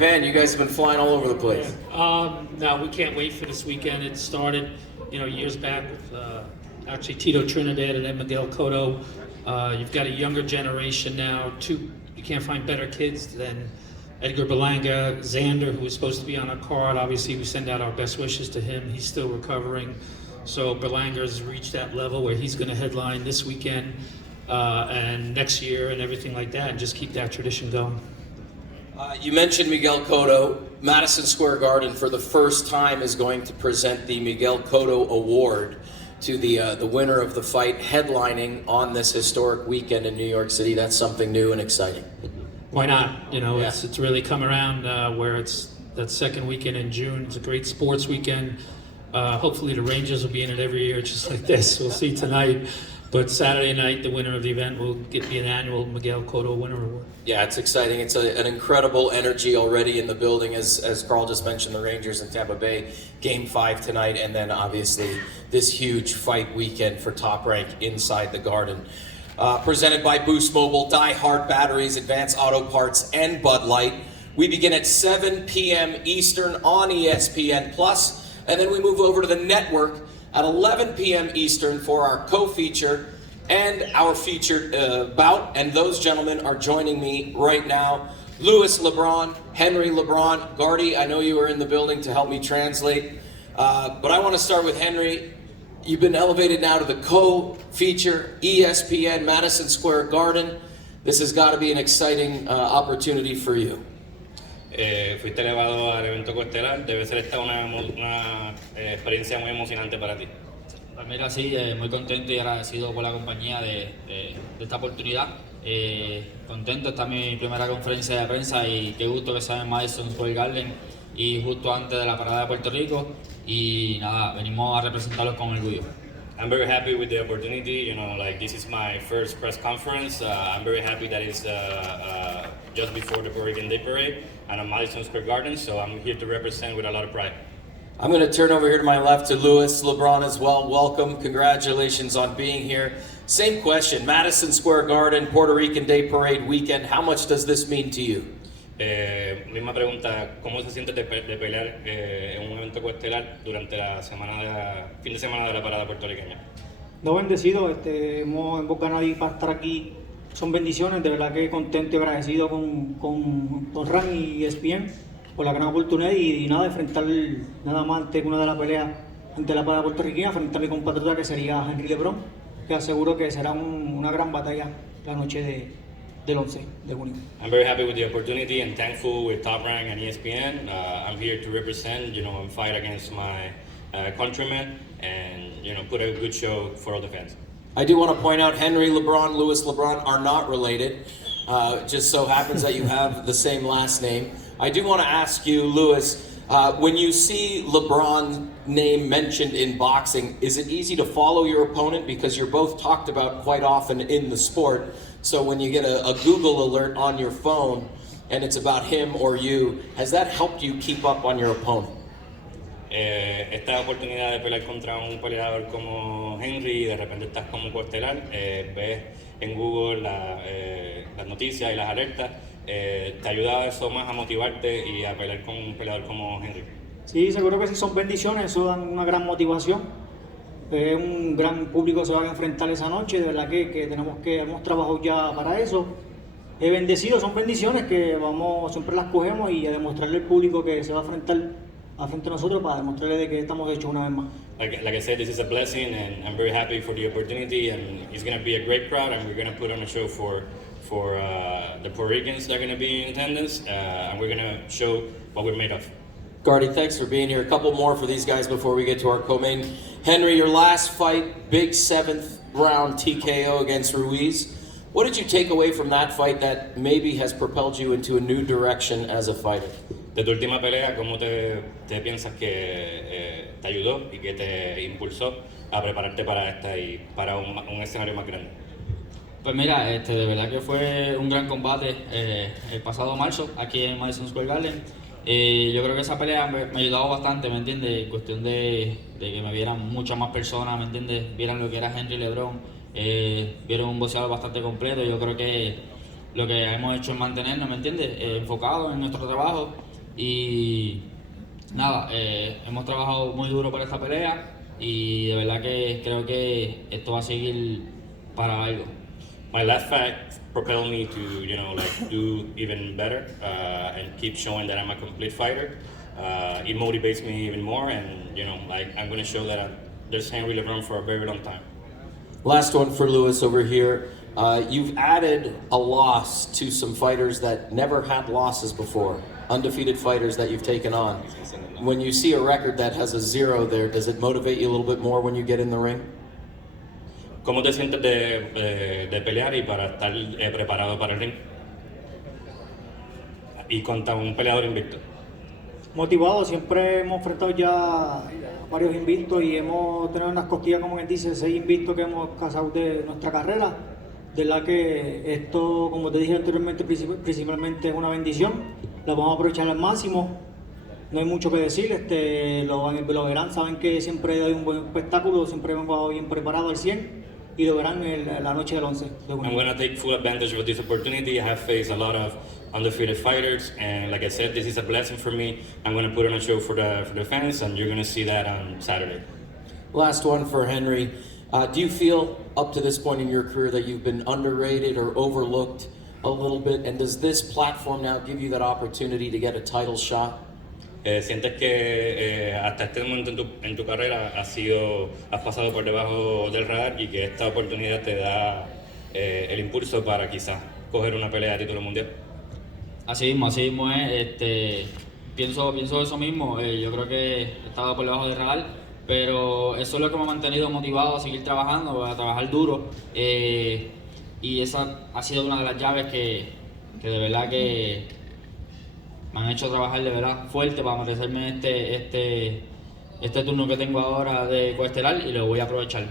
Japan. You guys have been flying all over the place. No, we can't wait for this weekend. It started, years back with actually Tito Trinidad and then Miguel Cotto. You've got a younger generation now. You can't find better kids than Edgar Berlanga, Xander, who was supposed to be on our card. Obviously, we send out our best wishes to him. He's still recovering. So Berlanga's reached that level where he's going to headline this weekend and next year and everything like that, and just keep that tradition going. You mentioned Miguel Cotto. Madison Square Garden, for the first time, is going to present the Miguel Cotto Award to the winner of the fight, headlining on this historic weekend in New York City. That's something new and exciting. Why not? It's really come around where it's that second weekend in June. It's a great sports weekend. Hopefully the Rangers will be in it every year just like this. We'll see tonight. But Saturday night, the winner of the event will get an annual Miguel Cotto Winner Award. Yeah, it's exciting. It's an incredible energy already in the building, as Carl just mentioned, the Rangers in Tampa Bay, Game 5 tonight, and then obviously this huge fight weekend for Top Rank inside the Garden. Presented by Boost Mobile, Die Hard Batteries, Advanced Auto Parts, and Bud Light. We begin at 7 p.m. Eastern on ESPN+, and then we move over to the network at 11 p.m. Eastern for our co-feature and our featured bout. And those gentlemen are joining me right now. Louis LeBron, Henry LeBron. Gardy, I know you were in the building to help me translate. But I want to start with Henry. You've been elevated now to the co-feature, ESPN, Madison Square Garden. This has got to be an exciting opportunity for you. Fuiste elevado al evento coestelar, debe ser esta una experiencia muy emocionante para ti. Pues mira, sí, muy contento y agradecido por la compañía de esta oportunidad. Contento, esta es mi primera conferencia de prensa y qué gusto que sea en Madison Square Garden y justo antes de la parada de Puerto Rico y nada, venimos a representarlos con orgullo. I'm very happy with the opportunity. This is my first press conference. I'm very happy that it's just before the Puerto Rican Day Parade and at Madison Square Garden, so I'm here to represent with a lot of pride. I'm going to turn over here to my left to Louis LeBron as well. Welcome, congratulations on being here. Same question, Madison Square Garden, Puerto Rican Day Parade weekend. How much does this mean to you? Misma pregunta, ¿cómo se siente de pelear en un evento coestelar durante fin de semana de la parada puertorriqueña? No, bendecido, hemos ganado y para estar aquí son bendiciones, de verdad que contento y agradecido con RAN y ESPN por la gran oportunidad y nada, enfrentar nada más ante una de las peleas ante la parada puertorriqueña, frente a mi compatriota que sería Henry LeBron, que aseguro que será una gran batalla la noche del 11 de junio. I'm very happy with the opportunity and thankful with Top Rank and ESPN. I'm here to represent, and fight against my countrymen and, put a good show for all the fans. I do want to point out Henry LeBron, Louis LeBron are not related. Just so happens that you have the same last name. I do want to ask you, Louis, when you see LeBron's name mentioned in boxing, is it easy to follow your opponent because you're both talked about quite often in the sport? So when you get a Google alert on your phone and it's about him or you, has that helped you keep up on your opponent? Esta oportunidad de pelear contra un peleador como Henry y de repente estás como coestelar, ves en Google las noticias y las alertas, ¿te ayuda eso más a motivarte y a pelear con un peleador como Henry? Sí, seguro que sí, son bendiciones, eso dan una gran motivación. Un gran público se va a enfrentar esa noche, de verdad que hemos trabajado ya para eso. Bendecidos, son bendiciones que siempre las cogemos y a demostrarle al público que se va a enfrentar frente a nosotros para demostrarle de que estamos hechos una vez más. Like I said, this is a blessing and I'm very happy for the opportunity and it's going to be a great crowd and we're going to put on a show for the Puerto Ricans that are going to be in attendance and we're going to show what we're made of. Gardy, thanks for being here. A couple more for these guys before we get to our co-main. Henry, your last fight, big 7th round TKO against Ruiz. What did you take away from that fight that maybe has propelled you into a new direction as a fighter? De tu última pelea, ¿cómo te piensas que te ayudó y que te impulsó a prepararte para esta y para un escenario más grande? Pues mira, de verdad que fue un gran combate el pasado marzo aquí en Madison Square Garden. Yo creo que esa pelea me ayudaba bastante, ¿me entiendes? En cuestión de que me vieran muchas más personas, ¿me entiendes? Vieran lo que era Henry LeBron, vieron un boxeador bastante completo. Yo creo que lo que hemos hecho es mantenernos, ¿me entiendes? Enfocados en nuestro trabajo Y nada, hemos trabajado muy duro para esta pelea y de verdad que creo que esto va a seguir para algo. My last fight propelled me to, do even better and keep showing that I'm a complete fighter. It motivates me even more, and I'm going to show that there's Henry LeBron for a very long time. Last one for Lewis over here. You've added a loss to some fighters that never had losses before, undefeated fighters that you've taken on. When you see a record that has a 0 there, does it motivate you a little bit more when you get in the ring? ¿Cómo te sientes de pelear y para estar preparado para el ring? Y contra un peleador invicto. Motivado, siempre hemos enfrentado ya varios invictos y hemos tenido unas costillas, como quien dice, 6 invictos que hemos cazado de nuestra carrera. De la que esto, como te dije anteriormente, principalmente es una bendición. Lo vamos a aprovechar al máximo. No hay mucho que decir, lo verán, saben que siempre doy un buen espectáculo, siempre vengo bien preparado al 100 y lo verán la noche del 11 de junio. I'm going to take full advantage of this opportunity. I have faced a lot of undefeated fighters, and like I said, this is a blessing for me. I'm going to put on a show for the fans, and you're going to see that on Saturday. Last one for Henry. Do you feel up to this point in your career that you've been underrated or overlooked a little bit? And does this platform now give you that opportunity to get a title shot? ¿Sientes que hasta este momento en tu carrera has pasado por debajo del radar y que esta oportunidad te da el impulso para quizás coger una pelea de título mundial? Así mismo es, pienso eso mismo, yo creo que he estado por debajo del radar, pero eso es lo que me ha mantenido motivado a seguir trabajando, a trabajar duro, y esa ha sido una de las llaves que de verdad que me han hecho trabajar de verdad fuerte para merecerme este turno que tengo ahora de coestelar y lo voy a aprovechar.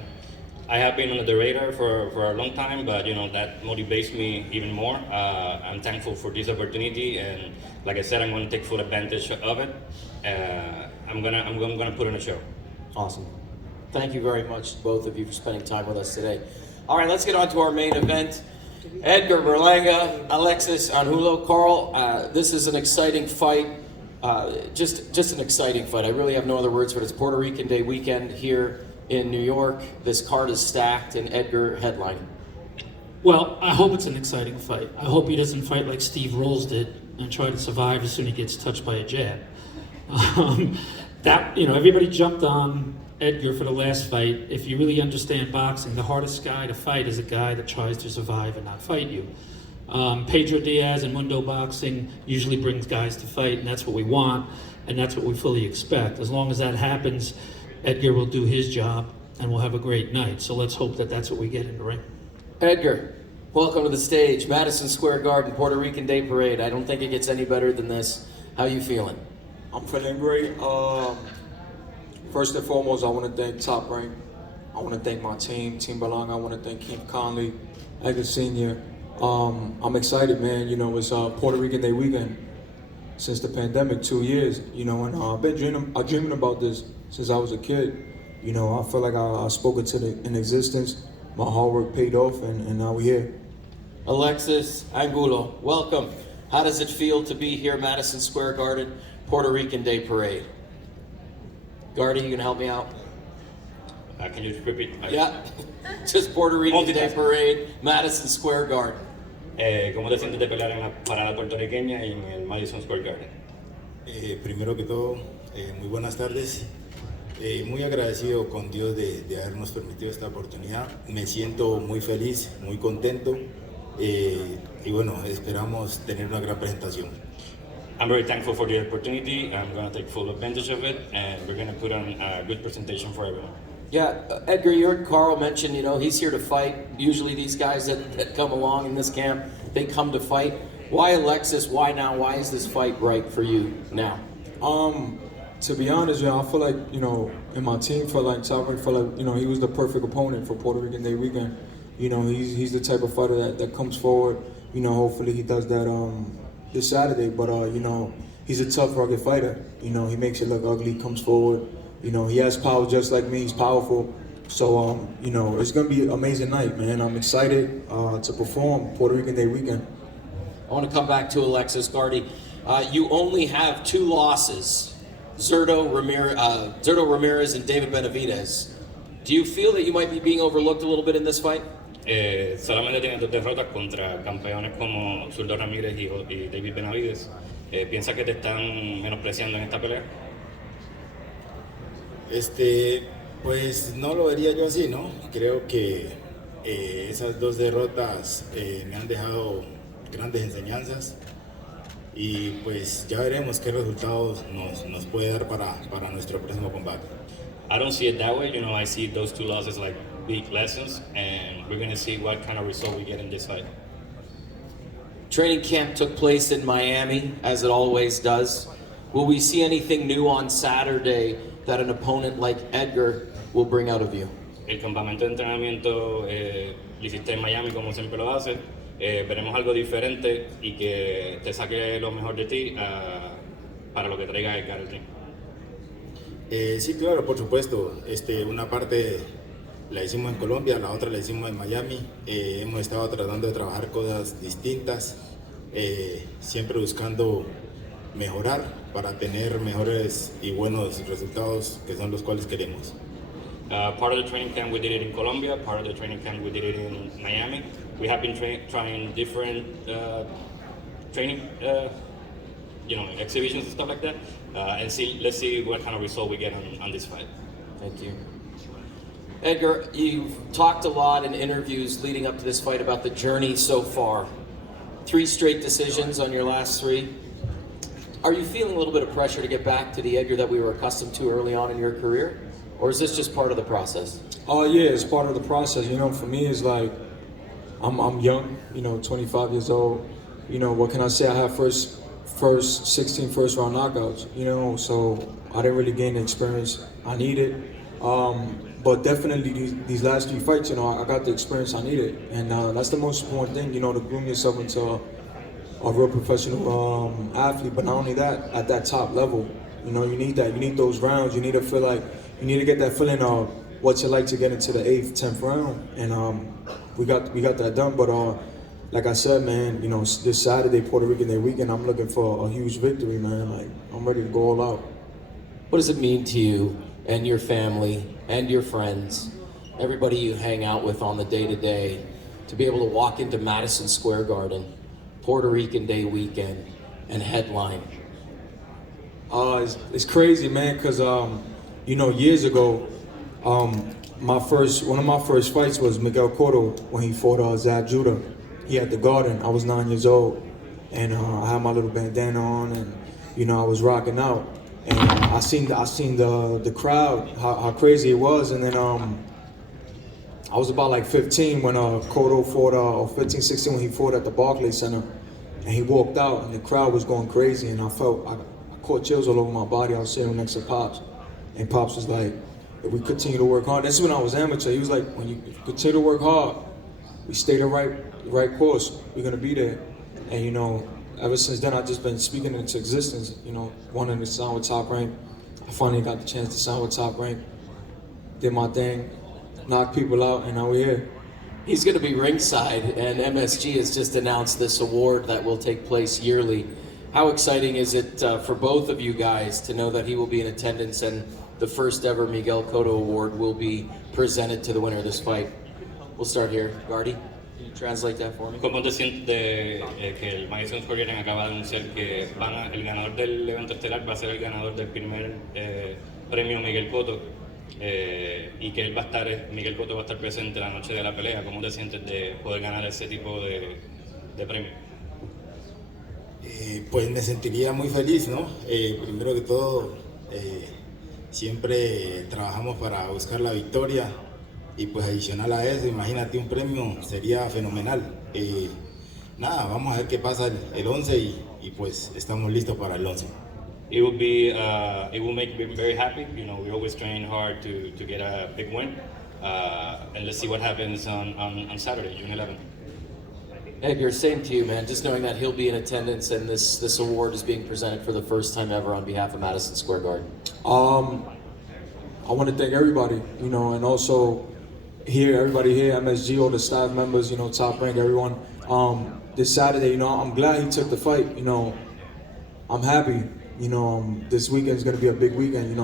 I have been under the radar for a long time, but that motivates me even more. I'm thankful for this opportunity, and like I said, I'm going to take full advantage of it. I'm gonna put on a show. Awesome. Thank you very much, both of you, for spending time with us today. All right, let's get on to our main event. Edgar Berlanga, Alexis Angulo. Carl, this is an exciting fight. Just an exciting fight. I really have no other words for it. It's Puerto Rican Day weekend here in New York. This card is stacked, and Edgar headlining. Well, I hope it's an exciting fight. I hope he doesn't fight like Steve Rolls did and try to survive as soon as he gets touched by a jab. Everybody jumped on Edgar for the last fight. If you really understand boxing, the hardest guy to fight is a guy that tries to survive and not fight you. Pedro Diaz and Mundo Boxing usually brings guys to fight, and that's what we want, and that's what we fully expect. As long as that happens, Edgar will do his job, and we'll have a great night. So let's hope that that's what we get in the ring. Edgar, welcome to the stage. Madison Square Garden, Puerto Rican Day Parade. I don't think it gets any better than this. How you feeling? I'm feeling great. First and foremost, I want to thank Top Rank. I want to thank my team, Team Berlanga. I want to thank Keith Conley, Edgar Sr. I'm excited, man. It's Puerto Rican Day weekend since the pandemic, 2 years. And I've been dreaming about this since I was a kid. I feel like I spoke it in existence. My hard work paid off, and now we're here. Alexis Angulo, welcome. How does it feel to be here, Madison Square Garden, Puerto Rican Day Parade? Gardy, you can help me out? Can you repeat? Yeah, just Puerto Rican Day Parade, Madison Square Garden. ¿Cómo te sientes de pelear en la parada puertorriqueña y en el Madison Square Garden? Primero que todo, muy buenas tardes. Muy agradecido con Dios de habernos permitido esta oportunidad. Me siento muy feliz, muy contento y bueno, esperamos tener una gran presentación. I'm very thankful for the opportunity. I'm going to take full advantage of it, and we're going to put on a good presentation for everyone. Yeah, Edgar, you heard Carl mention, he's here to fight. Usually these guys that come along in this camp, they come to fight. Why Alexis? Why now? Why is this fight right for you now? To be honest, I feel like, in my team, felt like Top Rank felt like, he was the perfect opponent for Puerto Rican Day weekend. He's the type of fighter that comes forward. Hopefully he does that this Saturday. But, he's a tough, rugged fighter. He makes it look ugly, comes forward. He has power just like me. He's powerful. So, it's going to be an amazing night, man. I'm excited to perform Puerto Rican Day weekend. I want to come back to Alexis. Gardy, You only have 2 losses, Zurdo Ramirez and David Benavidez. Do you feel that you might be being overlooked a little bit in this fight? Solamente tiene 2 derrotas contra campeones como Zurdo Ramírez y David Benavides. ¿Piensa que te están menospreciando en esta pelea? Pues no lo vería yo así, ¿no? Creo que esas 2 derrotas me han dejado grandes enseñanzas y pues ya veremos qué resultados nos puede dar para nuestro próximo combate. I don't see it that way. You know, I see those 2 losses like big lessons, and we're going to see what kind of result we get in this fight. Training camp took place in Miami, as it always does. Will we see anything new on Saturday that an opponent like Edgar will bring out of you? El campamento de entrenamiento lo hiciste en Miami como siempre lo haces. Veremos algo diferente y que te saque lo mejor de ti para lo que traiga Edgar al ring. Sí, claro, por supuesto. Una parte la hicimos en Colombia, la otra la hicimos en Miami. Hemos estado tratando de trabajar cosas distintas, siempre buscando mejorar para tener mejores y buenos resultados que son los cuales queremos. Part of the training camp we did it in Colombia, part of the training camp we did it in Miami. We have been trying different training exhibitions and stuff like that, and let's see what kind of result we get on this fight. Thank you. Edgar, you've talked a lot in interviews leading up to this fight about the journey so far. 3 straight decisions on your last 3. Are you feeling a little bit of pressure to get back to the Edgar that we were accustomed to early on in your career? Or is this just part of the process? Yeah, it's part of the process. You know, for me, it's like I'm young. You know, 25 years old. You know, what can I say? I have 16 first round knockouts. You know, so I didn't really gain the experience I needed. But definitely these last 3 fights, you know, I got the experience I needed, and that's the most important thing. You know, to groom yourself into a real professional athlete. But not only that, at that top level, you know, you need that. You need those rounds. You need to feel like. You need to get that feeling of what's it like to get into the 8th, 10th round, and we got that done. But like I said, man, you know, this Saturday, Puerto Rican Day weekend, I'm looking for a huge victory, man. Like, I'm ready to go all out. What does it mean to you and your family and your friends, everybody you hang out with on the day-to-day, to be able to walk into Madison Square Garden, Puerto Rican Day weekend, and headline? It's crazy, man, because you know, years ago, one of my first fights was Miguel Cotto when he fought Zach Judah. He had the Garden. I was 9 years old, and I had my little bandana on, and you know, I was rocking out. And I seen the crowd, how crazy it was, and then I was about like 15 when Cotto fought, or 15, 16 when he fought at the Barclays Center, and he walked out, and the crowd was going crazy, and I caught chills all over my body. I was sitting next to Pops. And Pops was like, if we continue to work hard, this is when I was amateur. He was like, if you continue to work hard, we stay the right course, we're gonna be there. And you know, ever since then, I've just been speaking into existence, you know, wanting to sign with Top Rank. I finally got the chance to sign with Top Rank, did my thing, knocked people out, and now we're here. He's gonna be ringside, and MSG has just announced this award that will take place yearly. How exciting is it for both of you guys to know that he will be in attendance and the first ever Miguel Cotto Award will be presented to the winner of this fight? We'll start here. Gardy, can you translate that for me? ¿Cómo te sientes de que el Madison Square Garden acaba de anunciar que el ganador del evento estelar va a ser el ganador del primer premio Miguel Cotto y que Miguel Cotto va a estar presente la noche de la pelea? ¿Cómo te sientes de poder ganar ese tipo de premio? Pues me sentiría muy feliz, ¿no? Primero que todo, siempre trabajamos para buscar la victoria y pues adicional a eso, imagínate un premio, sería fenomenal. Nada, vamos a ver qué pasa el 11 y pues estamos listos para el 11. It will make me very happy. You know, we always train hard to get a big win, and let's see what happens on Saturday, June 11th. Edgar, same to you, man. Just knowing that he'll be in attendance and this award is being presented for the first time ever on behalf of Madison Square Garden. I want to thank everybody, you know, and also everybody here, MSG, all the staff members, you know, Top Rank, everyone. This Saturday, you know, I'm glad he took the fight. You know, I'm happy. This weekend is going to be a big weekend.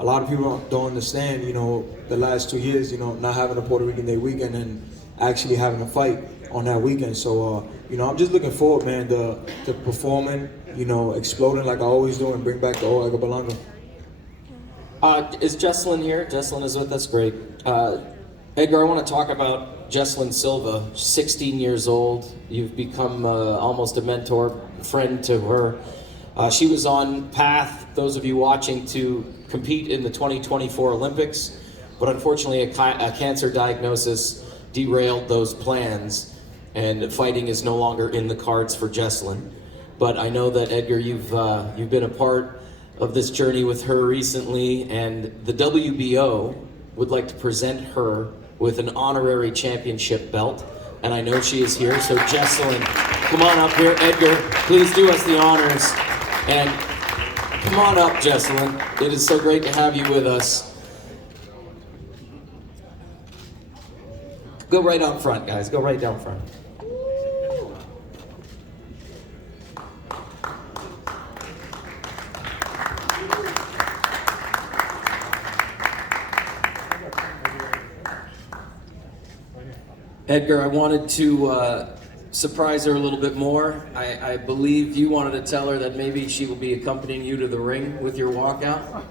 A lot of people don't understand, the last 2 years, not having a Puerto Rican Day weekend and actually having a fight on that weekend. So, I'm just looking forward, man, to performing, exploding like I always do and bring back the old Edgar Berlanga. Is Jesselyn here? Jesselyn is with us, great. Edgar, I want to talk about Jesselyn Silva, 16 years old. You've become almost a mentor, friend to her. She was on path, those of you watching, to compete in the 2024 Olympics, but unfortunately a cancer diagnosis derailed those plans, and fighting is no longer in the cards for Jesselyn. But I know that, Edgar, you've been a part of this journey with her recently, and the WBO would like to present her with an honorary championship belt, and I know she is here. So Jesselyn, come on up here. Edgar, please do us the honors, and come on up, Jesselyn. It is so great to have you with us. Go right out front, guys. Go right down front. Edgar, I wanted to surprise her a little bit more. I believe you wanted to tell her that maybe she will be accompanying you to the ring with your walkout.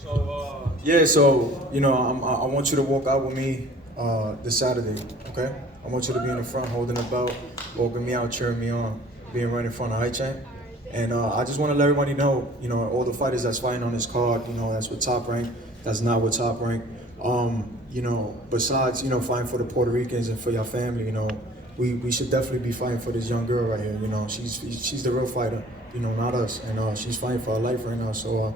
So, I want you to walk out with me this Saturday, okay? I want you to be in the front holding the belt, walking me out, cheering me on, being right in front of High-Champ. And I just want to let everybody know, all the fighters that's fighting on this card, that's with Top Rank, that's not with Top Rank. Besides, fighting for the Puerto Ricans and for your family, we should definitely be fighting for this young girl right here. She's the real fighter, not us. And she's fighting for her life right now. So,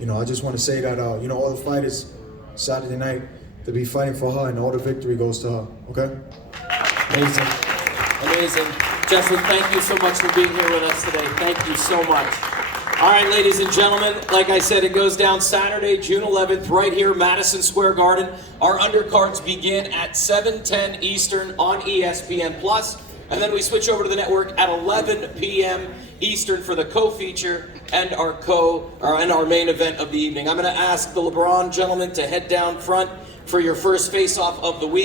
I just want to say that, all the fighters Saturday night, to be fighting for her, and all the victory goes to her, okay? Amazing. Amazing. Jesselyn, thank you so much for being here with us today. Thank you so much. All right, ladies and gentlemen, like I said, it goes down Saturday, June 11th, right here, Madison Square Garden. Our undercards begin at 7:10 Eastern on ESPN+, and then we switch over to the network at 11 p.m. Eastern for the co-feature and our main event of the evening. I'm going to ask the LeBron gentlemen to head down front for your first face-off of the week.